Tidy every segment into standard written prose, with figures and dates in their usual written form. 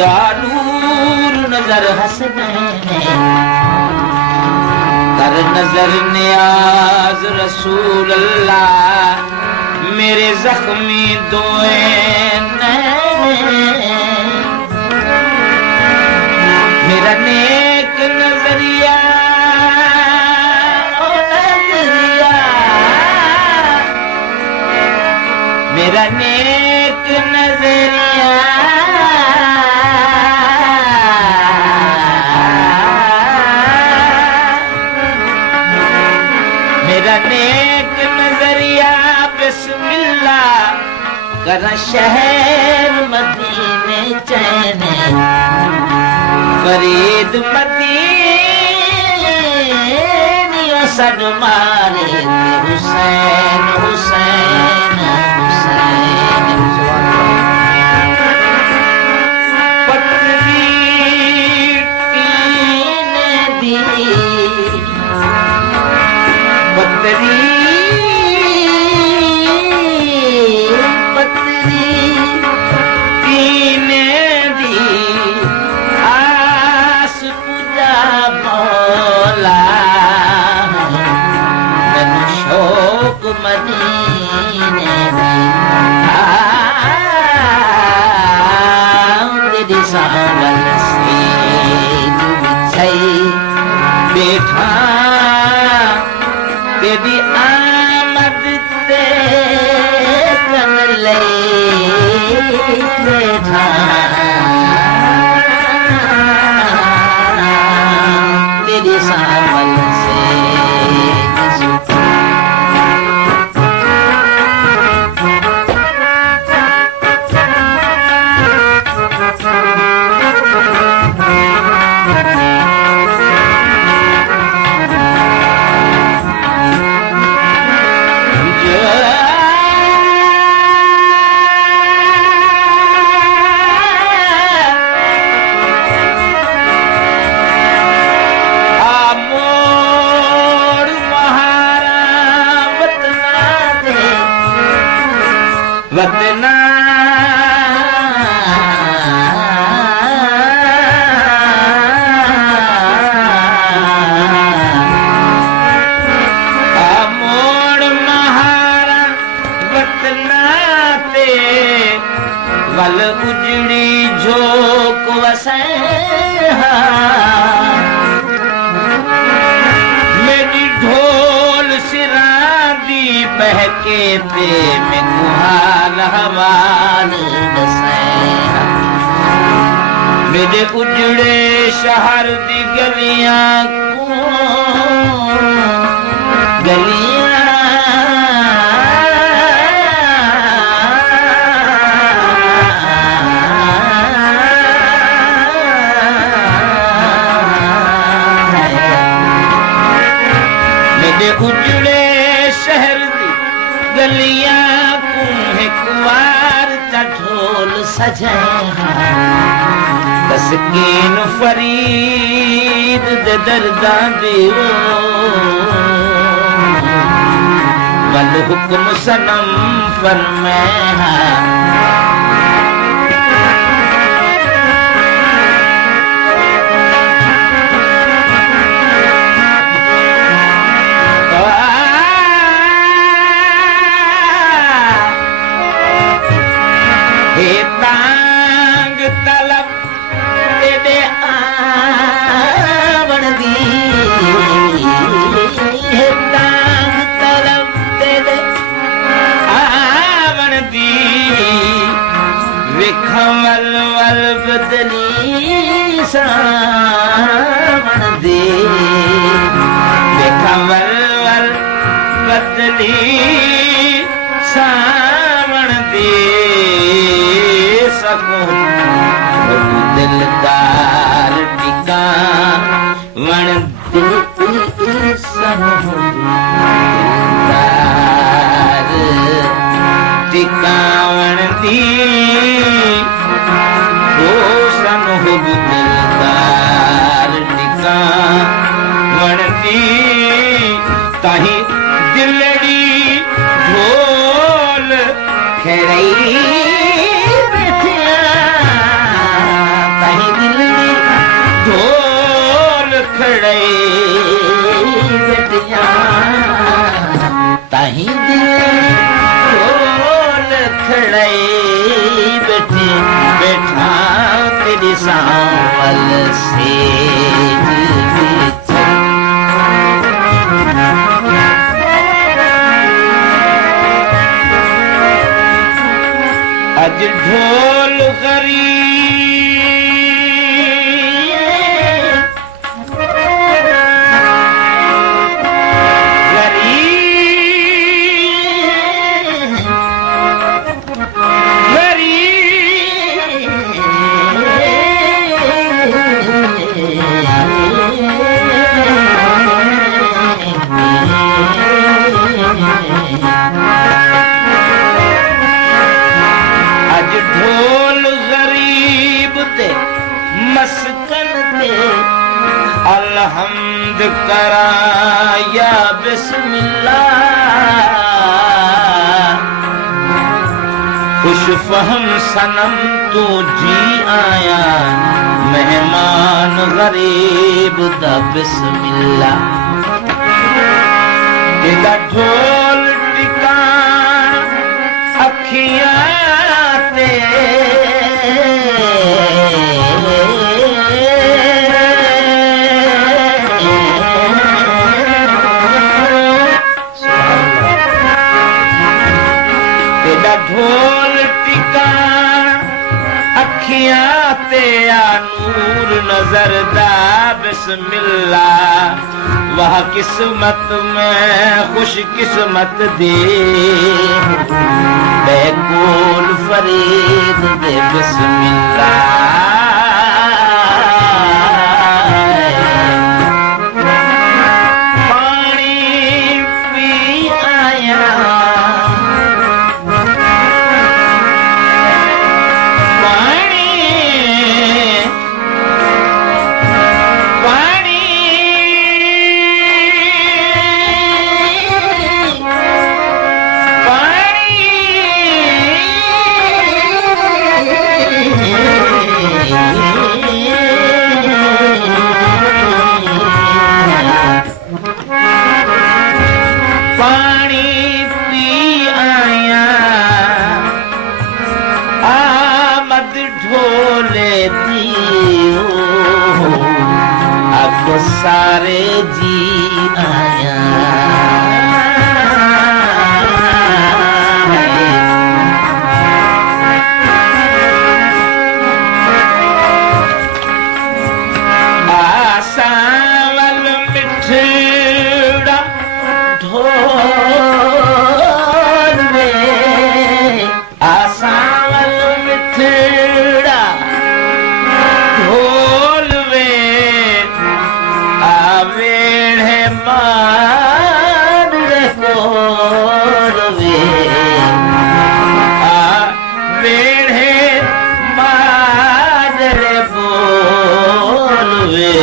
दिया नूर नजर हसनैन कर नजर नियाज रसूल अल्लाह मेरे जख्मी दोए मेरा नेक नजरिया ओ नजरिया मेरा नेक नजरिया मेरा नेक नजरिया बिस्मिल्लाह कर शहर मदीने चैन फरीद मदीनियों सद मारे हुसैन हुसैन हुसैन पत्नी कीने दी पत्नी मदीने तेरी सावल से बैठा तेरी आमद ते कन ले बैठा तेरी सावल से वतना मोड़ महारा वतना ते वल उजड़ी झोक वसे मेरी ढोल सिरा दी बहके पे में कुहार हवाल मेरे उजड़े शहर दी गलियां गलियां मेरे उजड़े शहर दी गलियां कुआर चा ढोल सजाया तस्कीन फरीद दे दर्दां दी वल हुक्म सनम फरमाया तांग तलब तेरे आवण दी तांग तलब तेरे आवण दी विखमल वल बदली सावण दी विखमल वल बदली सावण दी दिलदार टिका वण दिलदार टिकावण दी हो सन हो दिलदार टिकावण दी ताही दिलड़ी ढोल खेड़ई खड़ाई बेटियां ताही दिल ढोल खड़ाई बेटी बैठा तेरी सांवल से अज ढोल अलहम्द करा या बिस्मिल्लाह खुश फहम सनम तू जी आया मेहमान गरीब दा बिस्मिल्लाह तेरा ढोल टिका अखियां ते ढोल टिका अखियां ते नूर नजर दा बिस्मिल्लाह वह किस्मत में खुश किस्मत दे बेकुल फरीद दे बिस्मिल्लाह सारे जी आया आसावल मिठड़ा ढोल में आसावल मिठड़ा ढोल में वेढ़े मान रे कोलवे वेढ़े मान रे बोलवे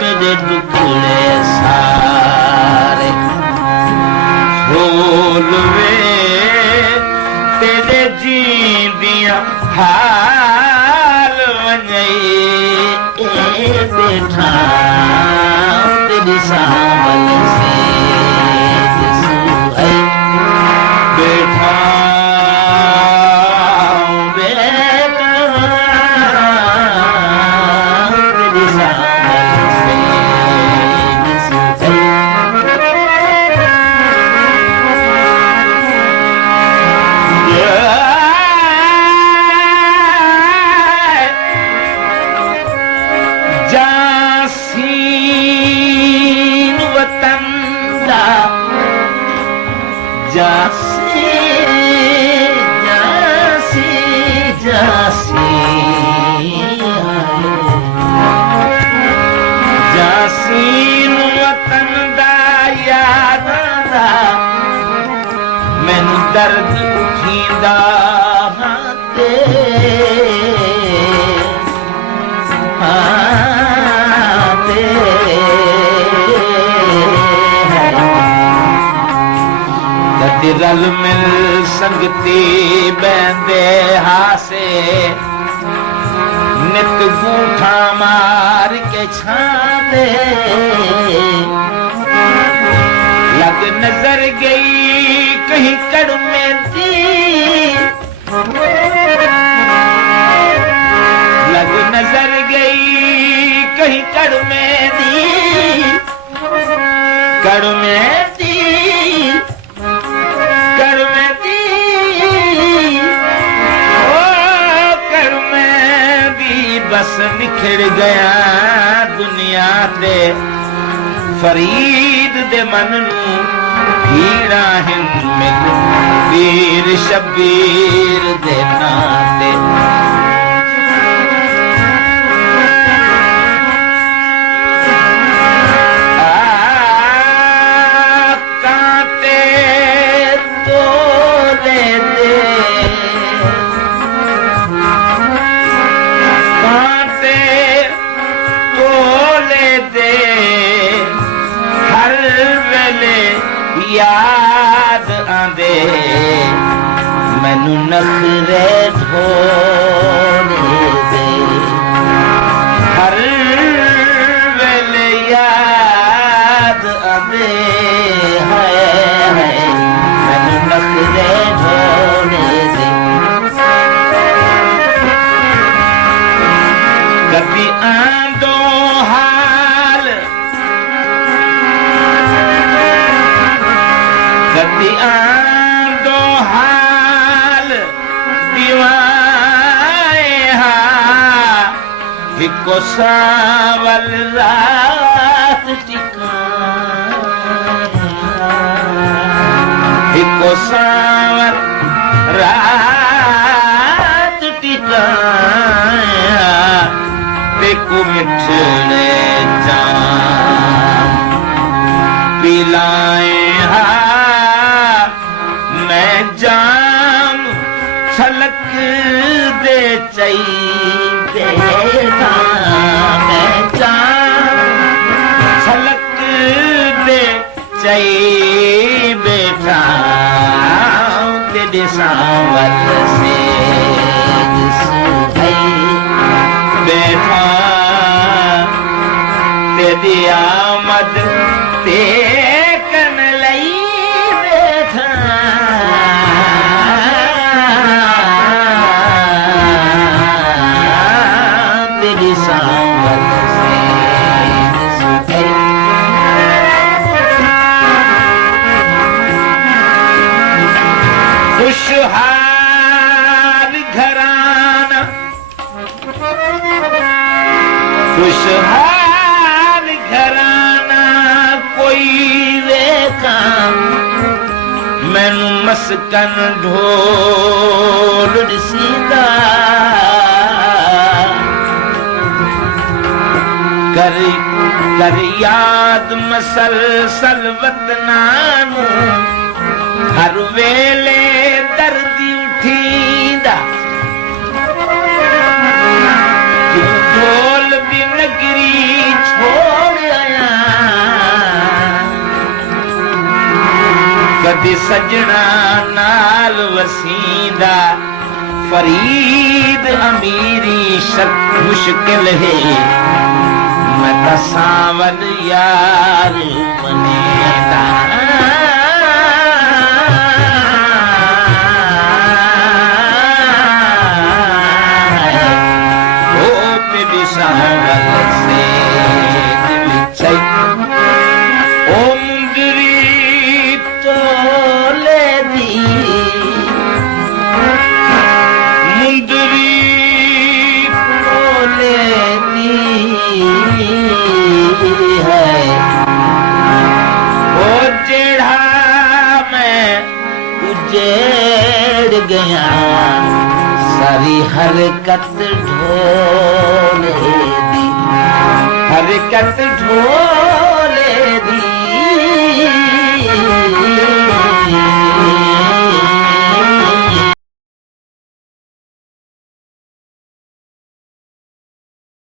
मेरे टुकड़े सारे बोलवे तेरे जींदियां हाल वञई बैठा तेरी सांवल से है बैठा बेटा तेरी सांवल से जासीन वतन दा जासी जासी जासी जासीन वतन दा याद दा मैनू दर्द उठींदा ते रल मिल संगती बंदे हासे नित गूठा मार के छाते लग नजर गई कहीं कड़ में दी लग नजर गई कहीं कड़ में दी कड़ में दी कड़ में दी ओ कड़ में दी बस निखड़ गया दुनिया ते फरीद दे मन नू भीड़ा हिंद मिल वीर शबीर दे नाते कांटे तोले दे कांटे तोले दे हर वेले याद आंदे मैनू नखरे ढोले दे हर वेले याद आंदे है मैनू नखरे ढोले दे कभी आंदो हाल कभी आंदो हाल दीवाए हा हिको सावल रात हिको सावल रात टिकाया देखो मिठड़े जाम पिलाए हा मैं जाम छलक दे चाहिए मैं जाम छलक दे चाहिए बेटा तेरे सावल से बेटा तेरी आमद ते कन लई बैठा तेरी सावल से खुशहाल घराना खुशहाल घराना कोई वेखा मैनू मस्कन ढोल दिसींदा कर कर याद मसलसल वतनां नू हर वेले दर्दी उठींदा ढोल दी नगरी छोड़ आया कदी सजना नाल वसींदा फरीद अमीरी शक मुश्किल है मैं ता सावल यार मनेदा गया सारी हरकत ढोले दी हरकत ढोले